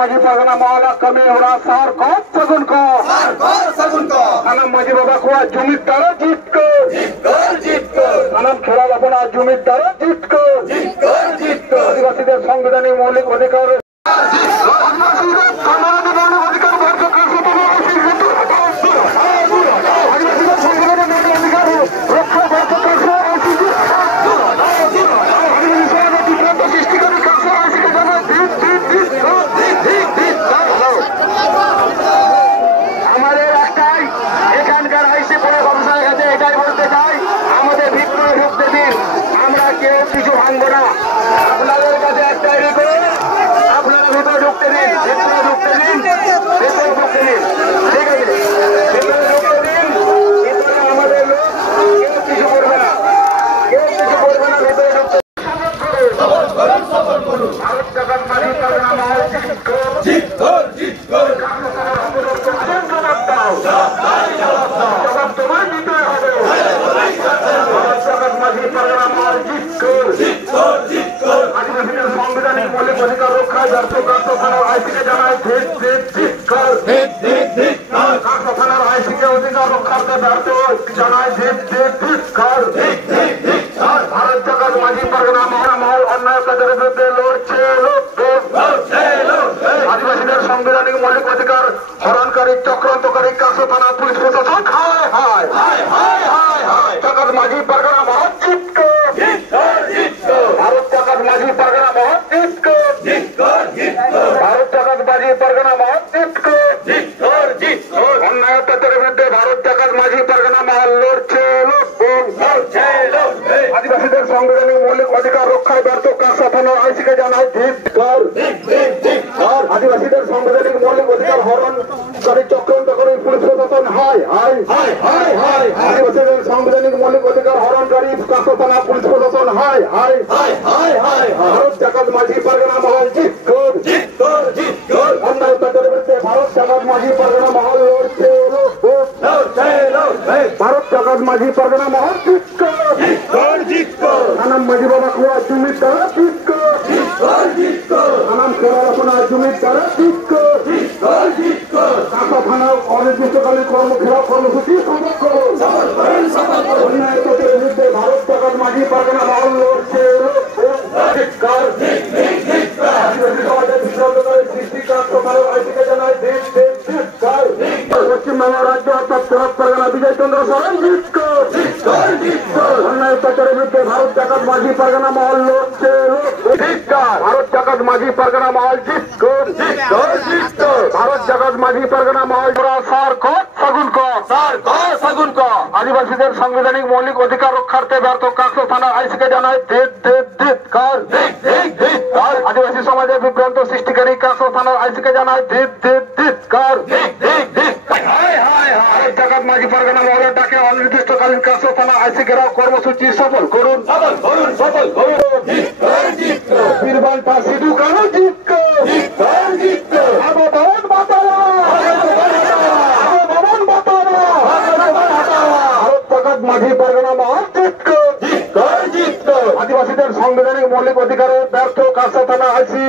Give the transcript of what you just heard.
माझी परगना मावाला कमी एवढा सार को सगुन को अनम माझी बाबा को जुमित तारा जीत को अनम खेला अपना जुमित तारा जीत को आदिवासी संविधानिक मौलिक अधिकार কিছু ভাঙবো না আপনাদের কাছে একটাই রিকোয়েস্ট আপনারা ভিতরে ঢুকতে দিন ঠিক আছে ভিতরে ঢুকতে দিন ভিতরে আমাদের লোক কেউ কিছু করবে না ভিতরে ঢুকতে ভারত জাগাত মাঝি পারগনা মহল জবাব তোমার দিতে হবে ভারত জাগাত মাঝি পারগনা মহল আদিবাসীদের সাংবিধানিক মৌলিক অধিকার রক্ষায় ব্যর্থ কার্যো থানার আইসিকে জানায় কার্যো থানার আইসিকে অধিকার রক্ষার্থে ব্যর্থ জানায় ভারত জাগাত মাঝি পারগনা মহল অন্যায় অত্যাচারের বিরুদ্ধে লড়ছে আদিবাসীদের সাংবিধানিক মৌলিক অধিকার হরণকারী চক্রান্তকারী কার্যো থানা পুলিশ প্রশাসন জাগাত মাঝি পারগনা মহল ভারত জাগাত মাঝি পারগনা মহল ভারত জাগাত মাঝি পারগনা মহল অন্যায় অত্যাচারের বিরুদ্ধে ভারত জাগাত মাঝি পারগনা মহল লড়ছে আদিবাসীদের সাংবিধানিক মৌলিক অধিকার রক্ষায় ব্যর্থ কার্যো থানার আইসিকে জানায় আদিবাসীদের সাংবিধানিক মৌলিক অধিকার হরণকারী চক্রান্তকারী পুলিশ প্রশাসন আদিবাসীদের সাংবিধানিক মৌলিক অধিকার হরণকারী কার্যো থানা পুলিশ প্রশাসন ভারত জাগাত মাঝি পারগনা মহল অন্যায় অত্যাচারের বিরুদ্ধে ভারত জাগাত মাঝি পারগনা মহল লড়ছে ভারত জাগাত মাঝি পারগনা মহল আনাম মাঝি বাবা খুয়া জমির দ্বারা আনাম খেলার আপনার জমির দ্বারা কাঁচা থানা অনির্দিষ্টকালীন কর্মসূচি অন্যায় অত্যাচারের বিরুদ্ধে ভারত জাগাত মাঝি পারগনা মহল লড়ছে পশ্চিমবঙ্গ রাজ্য অর্থাৎ ভারত পারগনা বিজয় চন্দ্র সরেন অন্যায় অত্যাচারের বিরুদ্ধে ভারত জাগাত মাঝি পারগনা মহল লড়ছে ভারত জাগাত মাঝি পারগনা মহল ভারত জাগাত মাঝি পারগনা মহল সাগুন ক আদিবাসীদের সাংবিধানিক মৌলিক অধিকার রক্ষার্থে ব্যর্থ কার্যো থানার আইসিকে জানায় আদিবাসী সমাজের বিভ্রান্ত সৃষ্টিকারী কার্যো থানার আইসিকে জানায় ভারত জাগাত মাঝি পারগনা মহলের ডাকে অনির্দিষ্টকালীন কার্যো থানা আইসি ঘেরাও কর্মসূচি সফল করুন বীরবান্টা সিধু কানু মাঝি পারগনা মহল আদিবাসীদের সাংবিধানিক মৌলিক অধিকারে ব্যর্থ কার্যো থানা আইসি